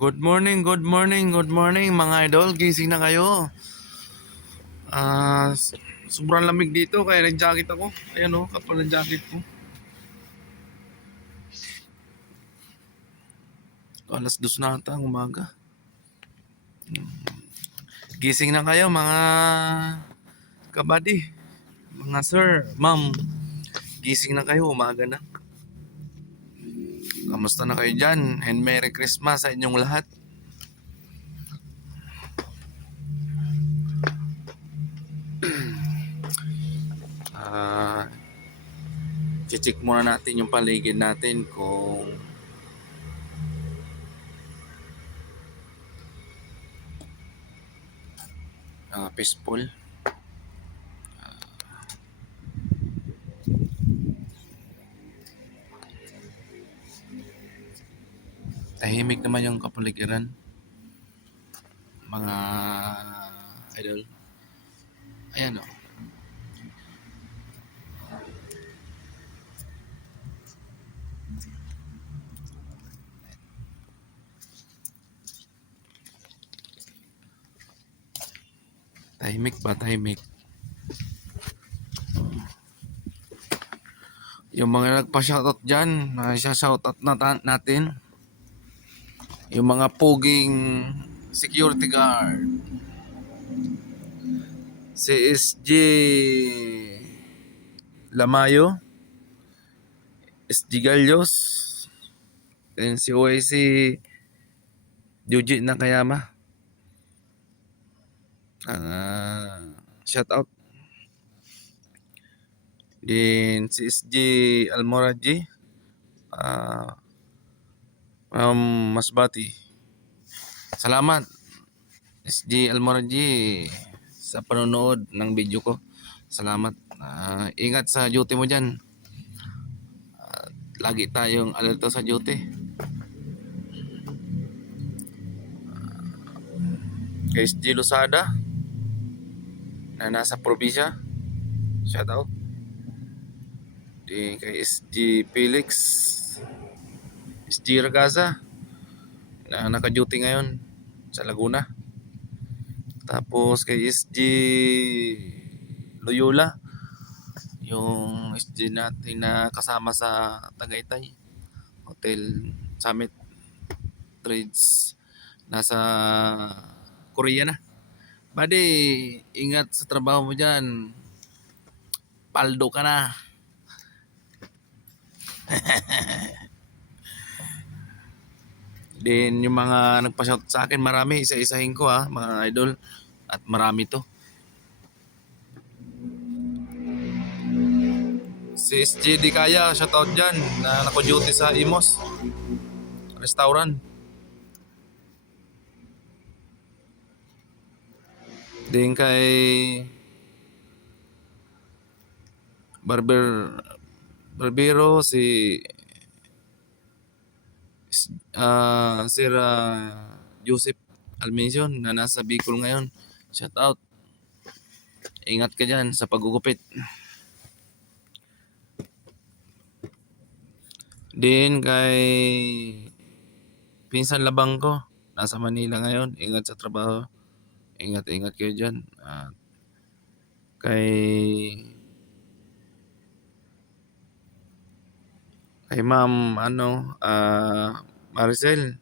Good morning, good morning, good morning mga idol. Gising na kayo. Sobrang lamig dito kaya nag-jacket ako. Ayan oh, kapal ng jacket ko. Alas 2 na ata ang umaga. Gising na kayo mga kabady. Mga sir, ma'am. Gising na kayo, umaga na. Kamusta na kayo dyan? And Merry Christmas sa inyong lahat. Ah, check muna natin yung paligid natin kung peaceful. Tahimik naman yung kapaligiran. Mga idol. Ayan o. Tahimik ba? Tahimik. Yung mga nagpa-shoutout dyan, shoutout natin. Yung mga puging security guard. Si SG Lamayo, SG Galyos, and si OIC Yuji Nakayama. Shoutout. Din si SG Almoraji from Masbati. Salamat SG Almoraji sa panonood ng video ko. Salamat. Ingat sa duty mo dyan. Lagi tayong alerto sa duty. Kay SG Losada na nasa probinsya, shoutout. Di kay SG Felix, SG Ragaza na naka-duty ngayon sa Laguna. Tapos kay SG Loyola, yung SG natin na kasama sa Tagaytay Hotel Summit Trades, nasa Korea na. Buddy, ingat sa trabaho mo dyan. Paldo ka na. Din yung mga nagpa-shout sa akin, marami, isa-isahin ko mga idol. At marami to. Si SGD Kaya, shoutout dyan, na nako-duty sa Imos Restaurant. Din kay Barbero, si Sir Joseph Almension na nasa Bicol ngayon. Shoutout. Ingat ka dyan sa paggugupit. Din kay pinsan labang ko, nasa Manila ngayon. Ingat sa trabaho. Ingat kayo dyan. Kay Ma'am Maricel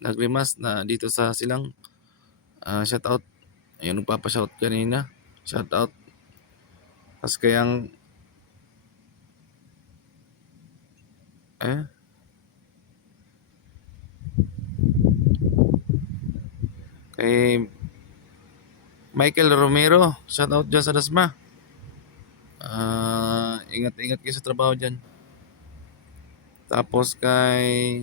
Nagrimas na dito sa Silang. Shoutout. Ayun, nagpapa-shout kanina. Shoutout. Tapos kayang kay Michael Romero, shoutout dyan sa Dasma. Ingat kayo sa trabaho dyan. Tapos kay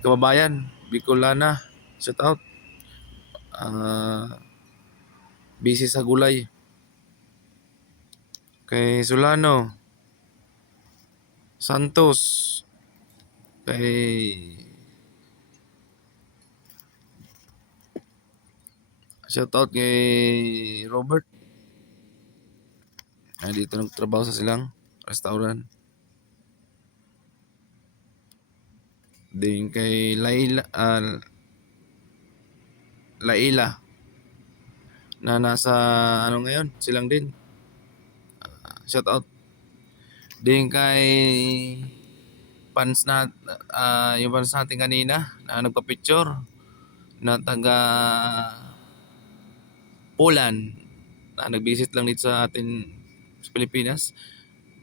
kababayan Bicolana, shoutout. Busy sa gulay. Kay Solano Santos, kay shoutout kay Robert. Dito nagtrabaho sa Silang Restaurant. Din kay Laila na nasa ano ngayon, silang din. Shout out din kay yung fans natin kanina na nagpa-picture na taga Poland na nag-visit lang dito sa atin sa Pilipinas.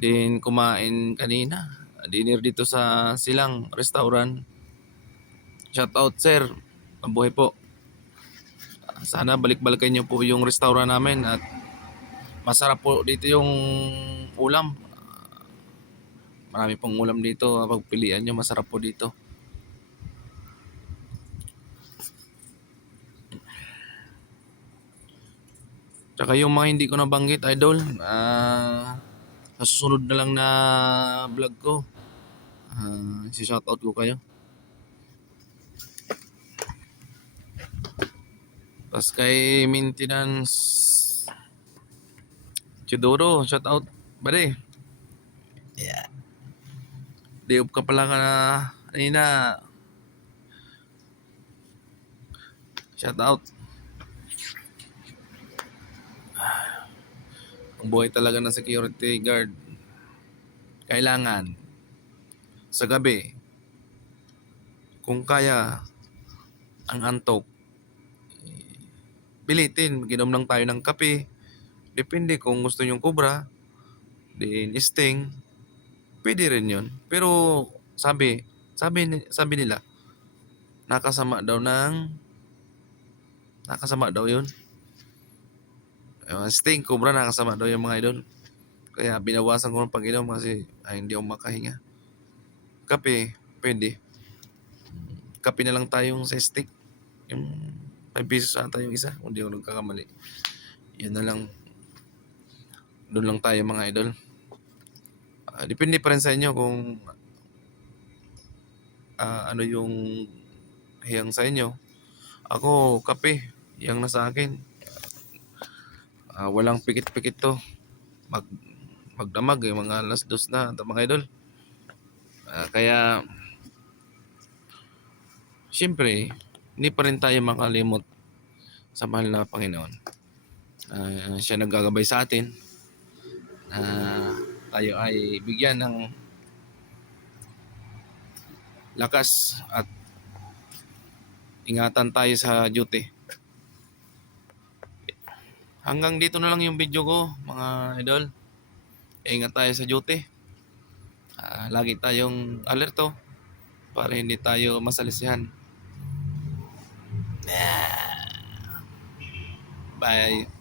Din kumain kanina. Dinner dito sa Silang Restaurant. Shout out sir. Mabuhay po. Sana balik-balikan niyo po yung restaurant namin at masarap po dito yung ulam. Marami pong ulam dito. Pagpilian nyo, masarap po dito. Tsaka yung mga hindi ko nabanggit, idol, sa susunod na lang na vlog ko, si-shoutout ko kayo. Tapos kay Maintenance Chidoro, shoutout. Bade. Yeah. Day off ka pala ka na kanina. Shoutout. Ang buhay talaga ng security guard. Kailangan sa gabi, kung kaya ang antok, pilitin, ginom lang tayo ng kape. Depende kung gusto nyong kubra, din sting, pwede rin yun. Pero sabi nila, nakasama daw yun. Sting, kubra, nakasama daw yung mga idol. Kaya binawasan ko ng pag-inom kasi hindi ako makahinga. Kape, pwede. Kape na lang tayong sa stick. Yung 5 pesos ata yung isa, kung di ako nagkakamali. Yun na lang. Doon lang tayo mga idol. Depende pa rin sa inyo kung ano yung hiyang sa inyo. Ako, kape. Yang nasa akin. Walang pikit-pikit to. Magdamag, mga alas 2 na mga idol. Kaya siyempre, hindi pa rin tayo makalimot sa mahal na Panginoon. Siya naggagabay sa atin. Tayo ay bigyan ng lakas at ingatan tayo sa duty. Hanggang dito na lang yung video ko, mga idol. Ingat tayo sa duty. Lagi tayong alerto para hindi tayo masalisihan. Bye.